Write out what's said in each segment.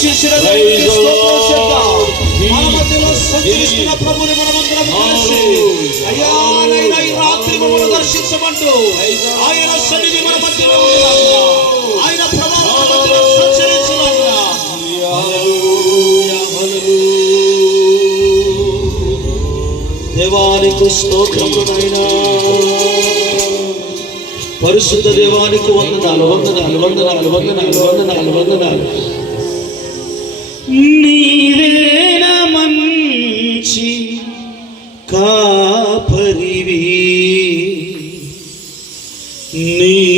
చేసిన మన మధ్యలో సంచరిస్తున్న దేవానికి స్తోత్రములు నాయనా. పరిశుద్ధ దేవానికి వందనాలు వందనాలు వందనాలు వందనాలు వందనాలు వందనాలు. నీవేన మంచి కాపరివి. నీ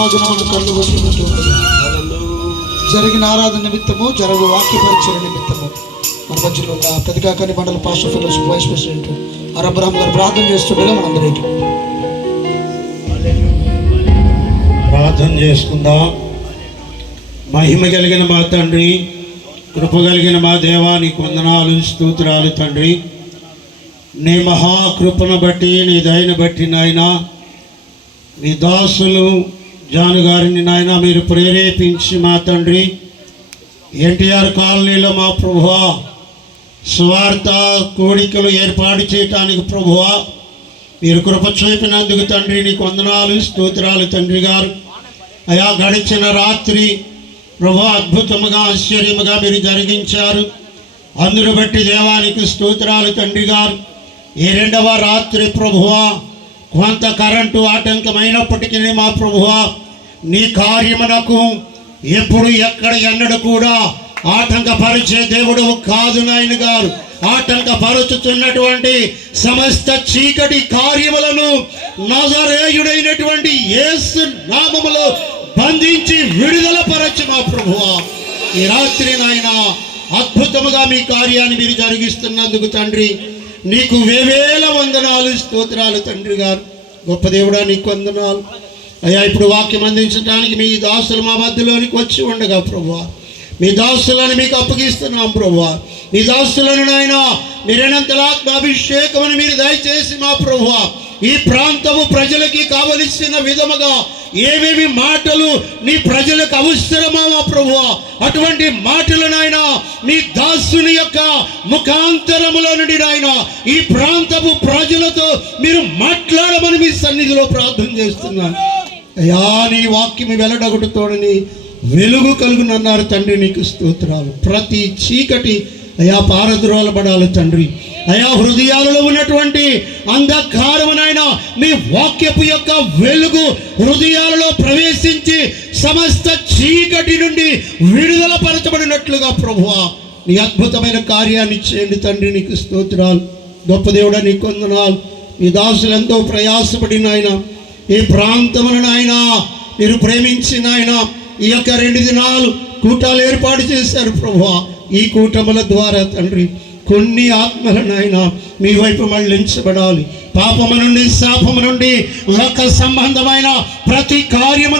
అలాగే మన కళ్ళు వచ్చినటువంటి జరిగిన ఆరాధన నిమిత్తము జరగు వాక్య పరిచయ నిమిత్తము. మన మధ్యలో ఒక పెదకాకని మండల pastor fellowship vice president Arabrahma గారు ప్రార్థన చేస్తుండగా మనందరికీ ప్రార్థన చేసుకుందాం. మహిమ కలిగిన మా తండ్రి కృప కలిగిన మా దేవానికి వందనాలు స్తోత్రాలు తండ్రి. నీ మహాకృపను బట్టి నీ దయను బట్టి నాయన నీ దాసులు జాను గారిని నాయన మీరు ప్రేరేపించి మా తండ్రి ఎన్టీఆర్ కాలనీలో మా ప్రభువ స్వార్థ కోడికలు ఏర్పాటు చేయటానికి ప్రభువ మీరు కృప చూపినందుకు తండ్రి నీకు వందనాలు స్తోత్రాలు తండ్రి గారు. అయా గడిచిన రాత్రి ప్రభు అద్భుతముగా ఆశ్చర్యముగా మీరు జరిగించారు. అందును బట్టి దేవానికి స్తోత్రాలు తండ్రి గారు. ఈ రెండవ రాత్రి ప్రభువా కొంత కరెంటు ఆటంకమైనప్పటికీ మా ప్రభువ నీ కార్యమునకు ఎప్పుడు ఎక్కడ ఎన్నడు కూడా ఆటంకపరిచే దేవుడు కాదు నాయన గారు. ఆటంకపరుచుతున్నటువంటి సమస్త చీకటి కార్యములను నజరేయుడైనటువంటి యేసు నామములో బంధించి విడుదల పరచు మా ప్రభువ. ఈ రాత్రి నాయన అద్భుతముగా మీ కార్యాన్ని మీరు జరిగిస్తున్నందుకు తండ్రి నీకు వేవేల వందనాలు స్తోత్రాలు తండ్రి గారు. గొప్ప దేవుడా నీకు వందనాలు. అయ్యా ఇప్పుడు వాక్యం అందించడానికి మీ దాసులు మా మధ్యలోనికి వచ్చి ఉండగా ప్రభువా. మీ దాసులను మీకు అప్పగిస్తున్నాం ప్రభువా. మీ దాసులను నాయన మీరేనంతలా అభిషేకమని మీరు దయచేసి మా ప్రభువా. ఈ ప్రాంతము ప్రజలకి కావలసిన విధముగా ఏవేవి మాటలు నీ ప్రజలకు అవసరమా ప్రభు ప్రభువా? అటువంటి మాటలు నాయన నీ దాసుని యొక్క ముఖాంతరములో నుండి నాయన ఈ ప్రాంతపు ప్రజలతో మీరు మాట్లాడమని మీ సన్నిధిలో ప్రార్థన చేస్తున్నాను అయ్యా నీ వాక్యం వెల్లడగొట్టుతోడని వెలుగు కలుగునన్నారు తండ్రి నీకు స్తోత్రాలు. ప్రతి చీకటి అయా పారద్రోలబడాలి తండ్రి. అయా హృదయాలలో ఉన్నటువంటి అంధకారమునైనా మీ వాక్యపు యొక్క వెలుగు హృదయాలలో ప్రవేశించి సమస్త చీకటి నుండి విడుదల పరచబడినట్లుగా ప్రభువా. నీ అద్భుతమైన కార్యాన్ని చేయండి తండ్రి నీకు స్తోత్రాలు. గొప్ప దేవుడా నీ కొందనాలు ఈ దాసులు ఎంతో ప్రయాసపడిన ఆయన ఈ ప్రాంతములను ఆయన మీరు ప్రేమించిన ఆయన ఈ యొక్క రెండు దినాలు కూటాలు ఏర్పాటు చేశారు ప్రభు ఈ కూటముల ద్వారా తండ్రి కొన్ని ఆత్మలను మీ వైపు మళ్ళించబడాలి. పాపము నుండి శాపము నుండి లోక సంబంధమైన ప్రతి కార్యము